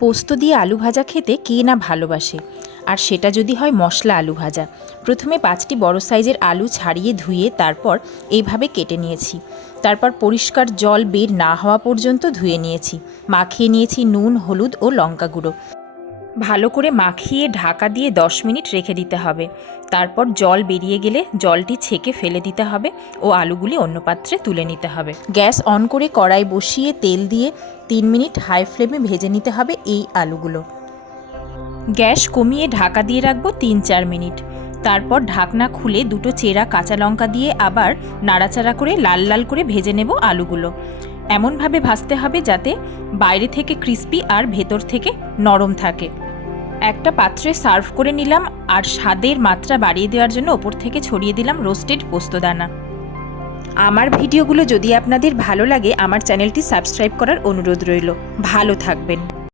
পোস্ত দিয়ে আলু ভাজা খেতে কে না ভালোবাসে, আর সেটা যদি হয় মশলা আলু ভাজা। প্রথমে 5টি বড় সাইজের আলু ছাড়িয়ে ধুয়ে তারপর এইভাবে কেটে নিয়েছি। তারপর পরিষ্কার জল বের না হওয়া পর্যন্ত ধুয়ে নিয়েছি। মাখিয়ে নিয়েছি নুন, হলুদ ও লঙ্কা গুঁড়ো। ভালো করে মাখিয়ে ঢাকা দিয়ে 10 মিনিট রেখে দিতে হবে। তারপর জল বেরিয়ে গেলে জলটি ছেঁকে ফেলে দিতে হবে ও আলুগুলি অন্য পাত্রে তুলে নিতে হবে। গ্যাস অন করে কড়াই বসিয়ে তেল দিয়ে 3 মিনিট হাই ফ্লেমে ভেজে নিতে হবে এই আলুগুলো। গ্যাস কমিয়ে ঢাকা দিয়ে রাখবো 3-4 মিনিট। তারপর ঢাকনা খুলে 2টো চেরা কাঁচা লঙ্কা দিয়ে আবার নাড়াচাড়া করে লাল লাল করে ভেজে নেব আলুগুলো। এমনভাবে ভাজতে হবে যাতে বাইরে থেকে ক্রিস্পি আর ভেতর থেকে নরম থাকে। একটা পাত্রে সার্ভ করে নিলাম, আর স্বাদের মাত্রা বাড়িয়ে দেওয়ার জন্য ওপর থেকে ছড়িয়ে দিলাম রোস্টেড পোস্তদানা। আমার ভিডিওগুলো যদি আপনাদের ভালো লাগে আমার চ্যানেলটি সাবস্ক্রাইব করার অনুরোধ রইল। ভালো থাকবেন।